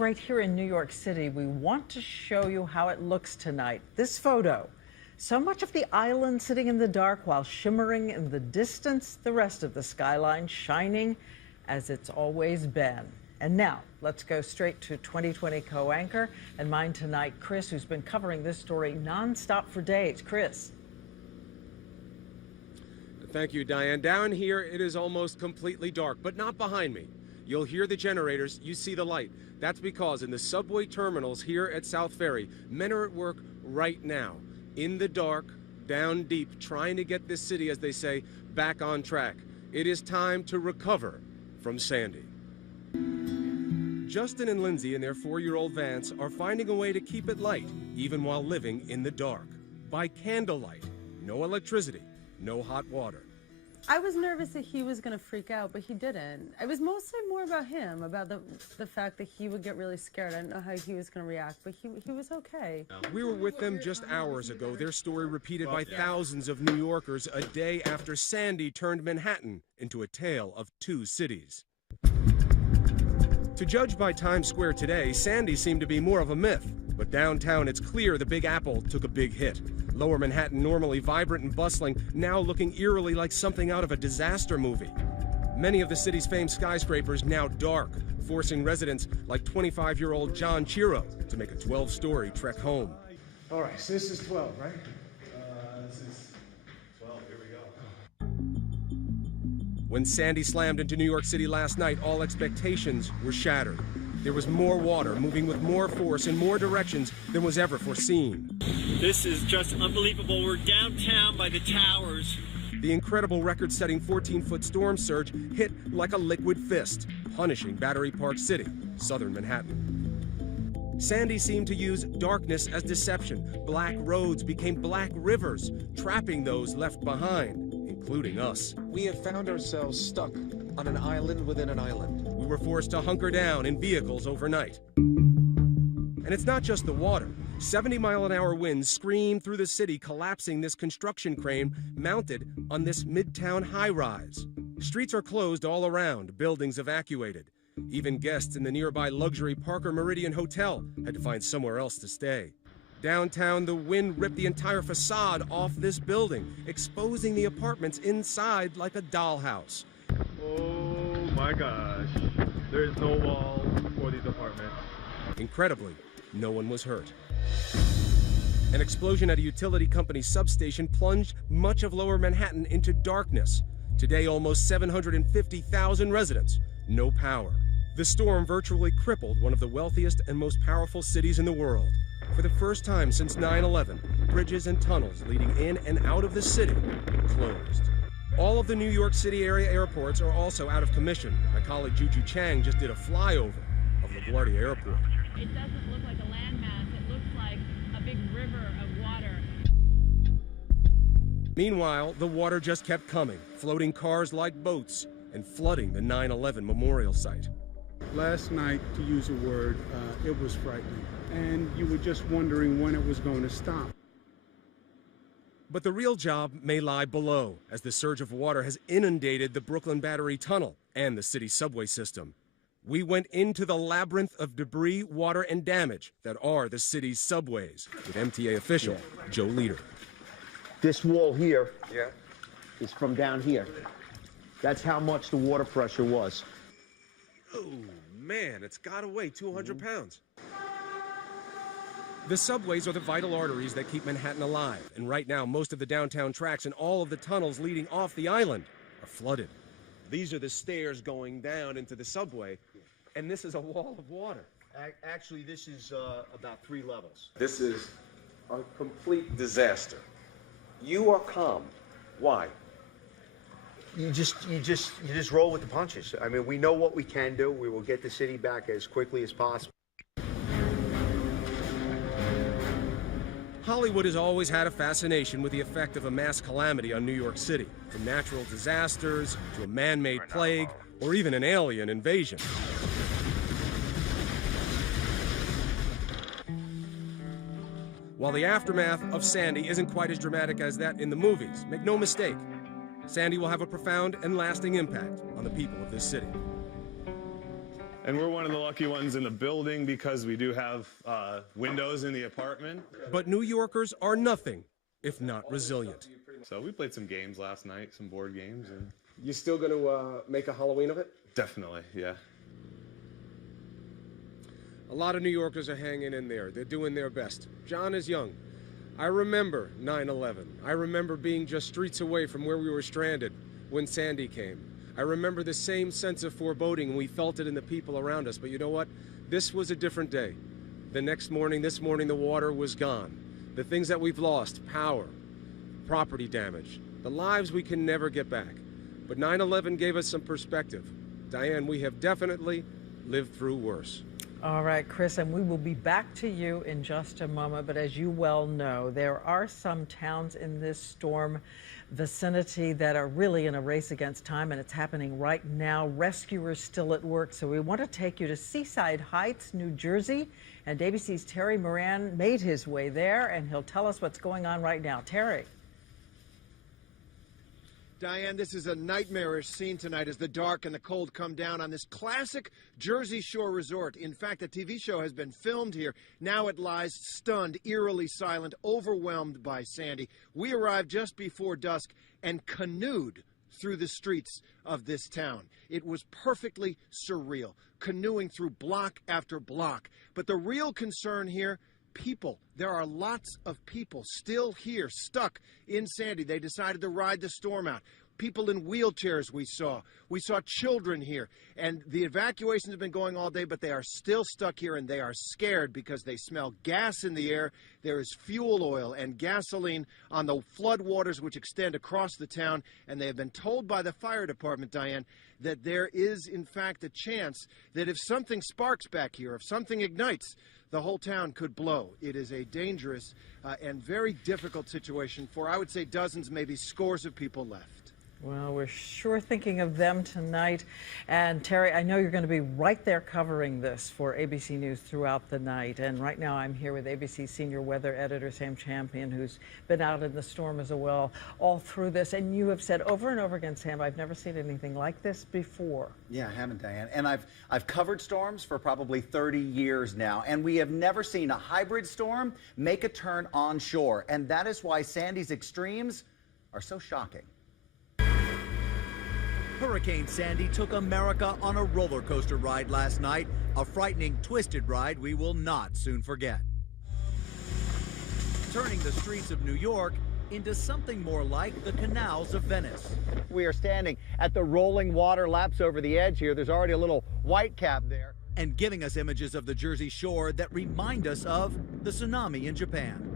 Right here in New York City, we want to show you how it looks tonight. This photo. So much of the island sitting in the dark while shimmering in the distance, the rest of the skyline shining as it's always been. And now, let's go straight to 2020 co-anchor and mine tonight, Chris, who's been covering this story nonstop for days. Chris. Thank you, Diane. Down here, it is almost completely dark, but not behind me. You'll hear the generators, you see the light. That's because in the subway terminals here at South Ferry, men are at work right now, in the dark, down deep, trying to get this city, as they say, back on track. It is time to recover from Sandy. Justin and Lindsay and their 4-year-old Vance are finding a way to keep it light, even while living in the dark. By candlelight, no electricity, no hot water. I was nervous that he was going to freak out, but he didn't. It was mostly more about him, about the fact that he would get really scared. I didn't know how he was going to react, but he was okay. We were with them just hours ago, their story repeated by thousands of New Yorkers a day after Sandy turned Manhattan into a tale of two cities. To judge by Times Square today, Sandy seemed to be more of a myth. But downtown, it's clear the Big Apple took a big hit. Lower Manhattan, normally vibrant and bustling, now looking eerily like something out of a disaster movie. Many of the city's famed skyscrapers now dark, forcing residents like 25-year-old John Chiro to make a 12-story trek home. All right, so this is 12, right? This is 12, here we go. When Sandy slammed into New York City last night, all expectations were shattered. There was more water moving with more force in more directions than was ever foreseen. This is just unbelievable. We're downtown by the towers. The incredible record-setting 14-foot storm surge hit like a liquid fist, punishing Battery Park City, southern Manhattan. Sandy seemed to use darkness as deception. Black roads became black rivers, trapping those left behind, including us. We have found ourselves stuck on an island within an island. We were forced to hunker down in vehicles overnight. And it's not just the water. 70-mile-an-hour winds screamed through the city, collapsing this construction crane mounted on this midtown high-rise. Streets are closed all around, buildings evacuated. Even guests in the nearby luxury Parker Meridian Hotel had to find somewhere else to stay. Downtown, the wind ripped the entire facade off this building, exposing the apartments inside like a dollhouse. Oh my gosh, there's no wall for these apartments. Incredibly, no one was hurt. An explosion at a utility company substation plunged much of lower Manhattan into darkness. Today, almost 750,000 residents, no power. The storm virtually crippled one of the wealthiest and most powerful cities in the world. For the first time since 9/11, bridges and tunnels leading in and out of the city closed. All of the New York City area airports are also out of commission. My colleague Juju Chang just did a flyover of LaGuardia Airport. It doesn't look like a landmass. It looks like a big river of water. Meanwhile, the water just kept coming, floating cars like boats and flooding the 9/11 memorial site. Last night, to use a word, it was frightening. And you were just wondering when it was going to stop. But the real job may lie below, as the surge of water has inundated the Brooklyn Battery Tunnel and the city subway system. We went into the labyrinth of debris, water, and damage that are the city's subways, with MTA official Joe Leader. This wall here is from down here. That's how much the water pressure was. Oh, man, it's got to weigh 200 pounds. The subways are the vital arteries that keep Manhattan alive, and right now most of the downtown tracks and all of the tunnels leading off the island are flooded. These are the stairs going down into the subway, and this is a wall of water. Actually, this is about 3 levels. This is a complete disaster. You are calm. Why? You just roll with the punches. I mean, we know what we can do. We will get the city back as quickly as possible. Hollywood has always had a fascination with the effect of a mass calamity on New York City, from natural disasters to a man-made plague or even an alien invasion. While the aftermath of Sandy isn't quite as dramatic as that in the movies, make no mistake, Sandy will have a profound and lasting impact on the people of this city. And we're one of the lucky ones in the building because we do have windows in the apartment. But New Yorkers are nothing if not resilient. So we played some games last night, some board games. And You still going to make a Halloween of it? definitely, yeah. A lot of New Yorkers are hanging in there. They're doing their best. John is young. I remember 9/11. I remember being just streets away from where we were stranded when Sandy came. I remember the same sense of foreboding. We felt it in the people around us. But you know what? This was a different day. This morning, the water was gone. The things that we've lost, power, property damage, the lives we can never get back. But 9/11 gave us some perspective. Diane, we have definitely lived through worse. All right, Chris, and we will be back to you in just a moment. But as you well know, there are some towns in this storm vicinity that are really in a race against time, and it's happening right now. Rescuers still at work. So we want to take you to Seaside Heights, New Jersey. And ABC's Terry Moran made his way there, and he'll tell us what's going on right now. Terry. Diane, this is a nightmarish scene tonight as the dark and the cold come down on this classic Jersey Shore resort. In fact, a TV show has been filmed here. Now it lies stunned, eerily silent, overwhelmed by Sandy. We arrived just before dusk and canoed through the streets of this town. It was perfectly surreal, canoeing through block after block. But the real concern here, people. There are lots of people still here, stuck in Sandy. They decided to ride the storm out. People in wheelchairs we saw. We saw children here. And the evacuations have been going all day, but they are still stuck here, and they are scared because they smell gas in the air. There is fuel oil and gasoline on the floodwaters which extend across the town, and they have been told by the fire department, Diane, that there is, in fact, a chance that if something sparks back here, if something ignites, the whole town could blow. It is a dangerous and very difficult situation for, I would say, dozens, maybe scores of people left. Well, we're sure thinking of them tonight. And Terry, I know you're going to be right there covering this for ABC News throughout the night. And right now I'm here with ABC senior weather editor Sam Champion, who's been out in the storm as well all through this. And you have said over and over again, Sam, I've never seen anything like this before. Yeah, I haven't, Diane. And I've covered storms for probably 30 years now, and we have never seen a hybrid storm make a turn onshore. And that is why Sandy's extremes are so shocking. Hurricane Sandy took America on a roller coaster ride last night, a frightening, twisted ride we will not soon forget. Turning the streets of New York into something more like the canals of Venice. We are standing at the rolling water laps over the edge here. There's already a little white cap there. And giving us images of the Jersey Shore that remind us of the tsunami in Japan.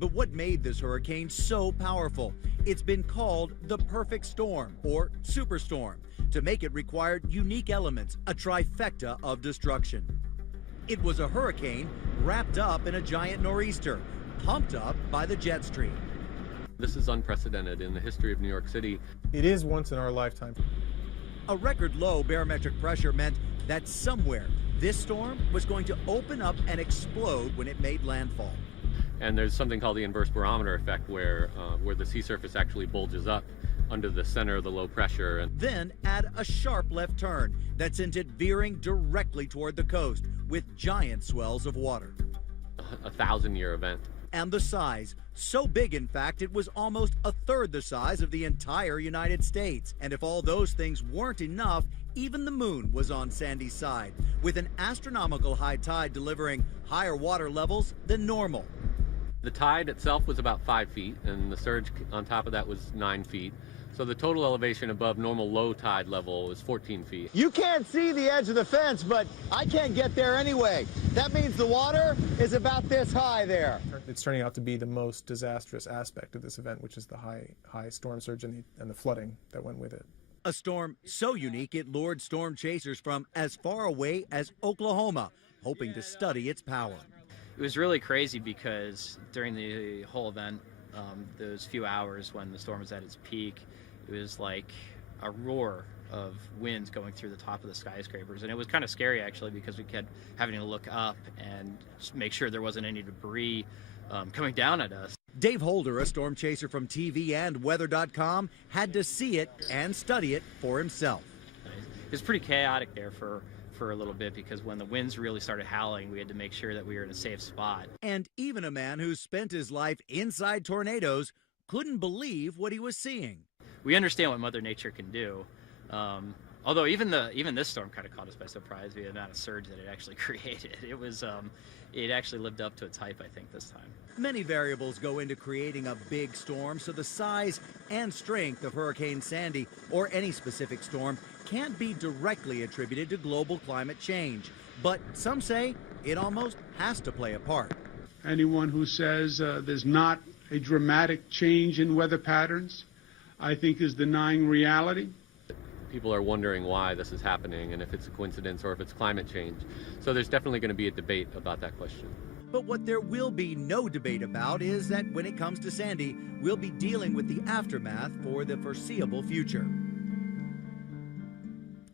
But what made this hurricane so powerful? It's been called the perfect storm, or SuperStorm. To make it required unique elements, a trifecta of destruction. It was a hurricane wrapped up in a giant nor'easter, pumped up by the jet stream. This is unprecedented in the history of New York City. It is once in our lifetime. A record low barometric pressure meant that somewhere this storm was going to open up and explode when it made landfall. And there's something called the inverse barometer effect where the sea surface actually bulges up under the center of the low pressure. And then add a sharp left turn that sent it veering directly toward the coast with giant swells of water. A 1,000-year event. And the size, so big in fact it was almost a third the size of the entire United States. And if all those things weren't enough, even the moon was on Sandy's side, with an astronomical high tide delivering higher water levels than normal. The tide itself was about 5 feet, and the surge on top of that was 9 feet. So the total elevation above normal low tide level is 14 feet. You can't see the edge of the fence, but I can't get there anyway. That means the water is about this high there. It's turning out to be the most disastrous aspect of this event, which is the high storm surge and the flooding that went with it. A storm so unique it lured storm chasers from as far away as Oklahoma, hoping to study its power. It was really crazy because during the whole event, those few hours when the storm was at its peak, it was like a roar of winds going through the top of the skyscrapers. And it was kind of scary, actually, because we kept having to look up and just make sure there wasn't any debris coming down at us. Dave Holder, a storm chaser from TV and weather.com, had to see it and study it for himself. It was pretty chaotic there for for a little bit because when the winds really started howling, we had to make sure that we were in a safe spot. And even a man who spent his life inside tornadoes couldn't believe what he was seeing. We understand what Mother Nature can do. Although even this storm kind of caught us by surprise, the amount of surge that it actually created. It actually lived up to its hype, I think, this time. Many variables go into creating a big storm, so the size and strength of Hurricane Sandy or any specific storm can't be directly attributed to global climate change. But some say it almost has to play a part. Anyone who says there's not a dramatic change in weather patterns, I think is denying reality. People are wondering why this is happening and if it's a coincidence or if it's climate change. So there's definitely going to be a debate about that question. But what there will be no debate about is that when it comes to Sandy, we'll be dealing with the aftermath for the foreseeable future.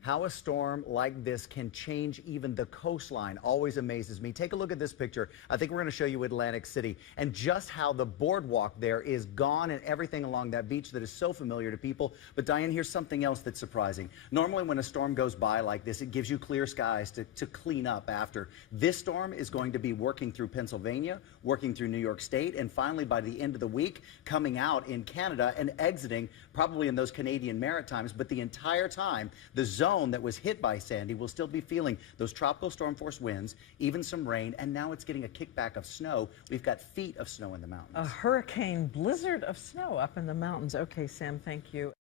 How a storm like this can change even the coastline always amazes me. Take a look at this picture. I think we're going to show you Atlantic City and just how the boardwalk there is gone and everything along that beach that is so familiar to people. But Diane, here's something else that's surprising. Normally when a storm goes by like this, it gives you clear skies to clean up after. This storm is going to be working through Pennsylvania, working through New York State, and finally by the end of the week, coming out in Canada and exiting probably in those Canadian Maritimes. But the entire time, the zone that was hit by Sandy will still be feeling those tropical storm force winds, even some rain, and now it's getting a kickback of snow. We've got feet of snow in the mountains. A hurricane blizzard of snow up in the mountains. Okay, Sam, thank you.